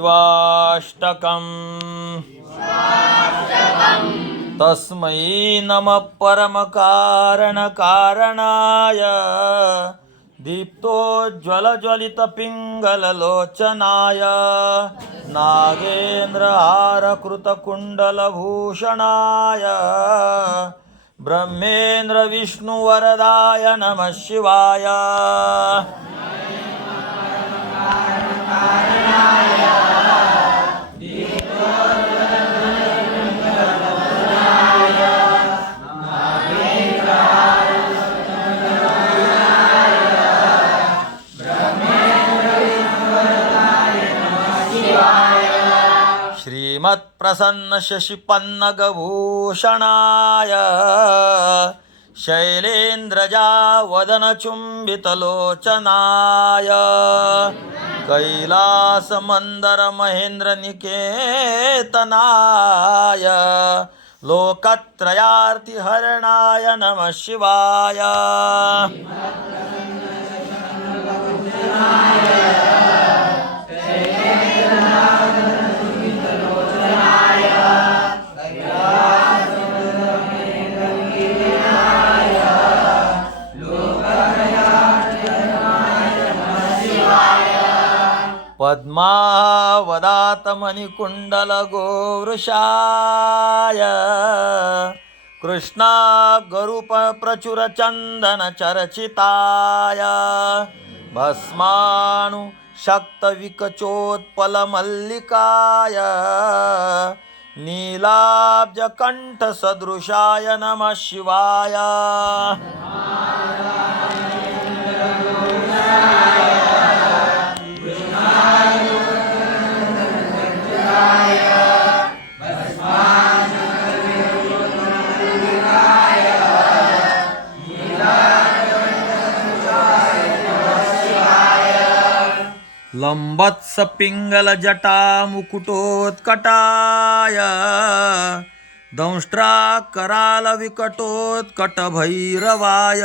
शिवाष्टकम् तस्मै नमः परमकारणकारणाय। दीप्तोज्ज्वलज्वलितपिङ्गललोचनाय नागेन्द्रहारकृतकुण्डलभूषणाय ब्रह्मेन्द्रविष्णुवरदाय नमः शिवाय। श्रीमत्प्रसन्नशशिपन्नगभूषणाय शैलेन्द्रजा वदनचुम्बितलोचनाय कैलासमन्दरमहेन्द्रनिकेतनाय लोकत्रयार्तिहरणाय नमः शिवाय। पद्मावदातमणिकुण्डलगोवृषाय कृष्णा गरुपप्रचुरचन्दनचर्चिताय भस्माणु शक्तविकचोत्पलमल्लिकाय नीलाब्जकण्ठसदृशाय नमः शिवाय लम्बत्सपिङ्गलजटामुकुटोत्कटाय दंष्ट्राकरालविकटोत्कटभैरवाय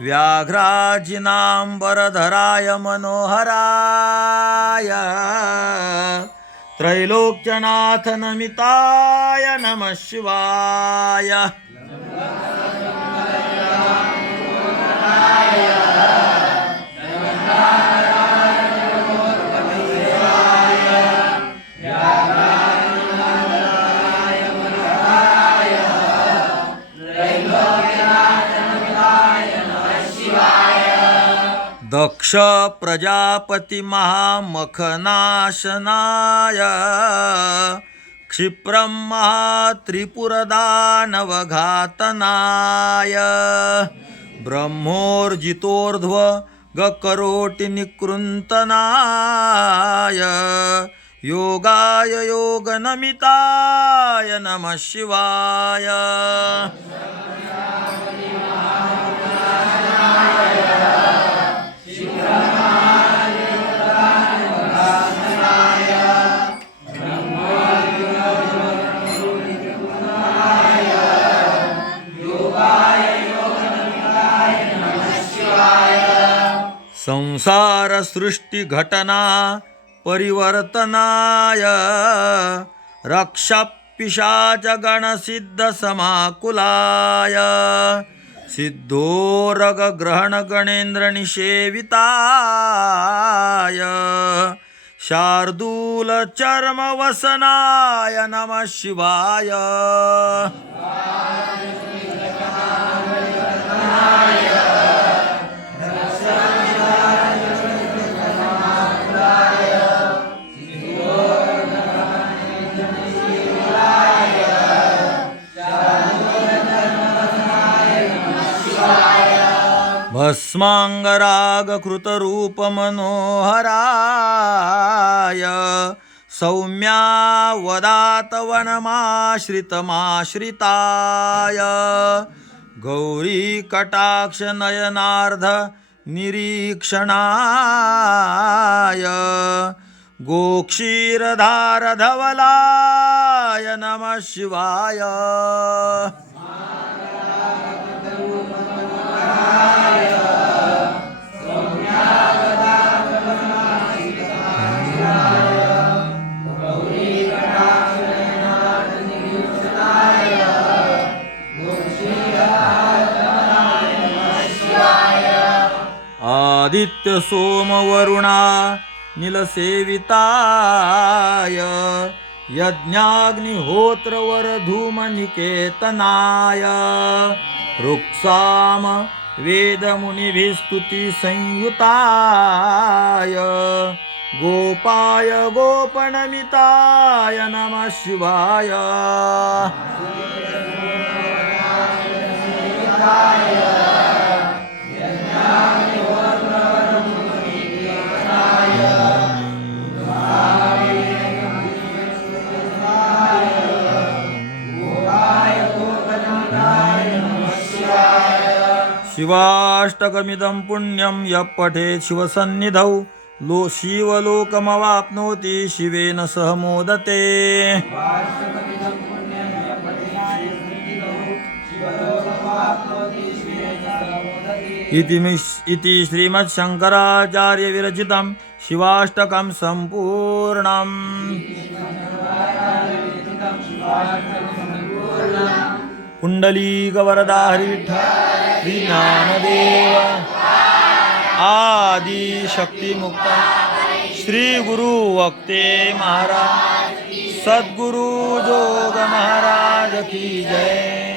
व्याघ्राजिनाम्बरधराय मनोहराय. त्रैलोक्यनाथ नमिताय नमः शिवाय. दक्ष प्रजापति महामखनाशनाय। क्षिप्रं महात्रिपुरदानवघातनाय। ब्रह्मोर्जितोर्ध्व गकरोटिनिकृन्तनाय। योगाय योगनमिताय नमः शिवाय। संसारसृष्टिघटना परिवर्तनाय। रक्षपिशाचगणसिद्धसमाकुलाय सिद्धोरगग्रहणगणेन्द्रनिषेविताय शार्दूलचर्मवसनाय नमः शिवाय। भस्माङ्गरागकृतरूपमनोहराय सौम्यावदातवनमाश्रितमाश्रिताय। गौरीकटाक्षनयनार्ध निरीक्षणाय। गोक्षीरधारधवलाय नमः शिवाय। आदित्य सोम वरुणा निलसेविताय यज्ञाग्निहोत्रवर धूमनिकेतनाय रुक्साम वेदमुनिभिस्तुति संयुताय गोपाय गोपनमिताय नमः शिवाय। शिवाष्टकमिदं पुण्यं यः पठेत् शिवसन्निधौ लो शिवलोकमवाप्नोति शिवेन सह मोदते। इति मिश्- इति श्रीमच्छङ्कराचार्यविरचितं शिवाष्टकं सम्पूर्णम्। पुण्डलीकवरदा हरिविठ्ठल। ज्ञानदेव आदि शक्तिमुक्ता श्री गुरु वक्ते महाराज। सद्गुरु जोग महाराज की जय।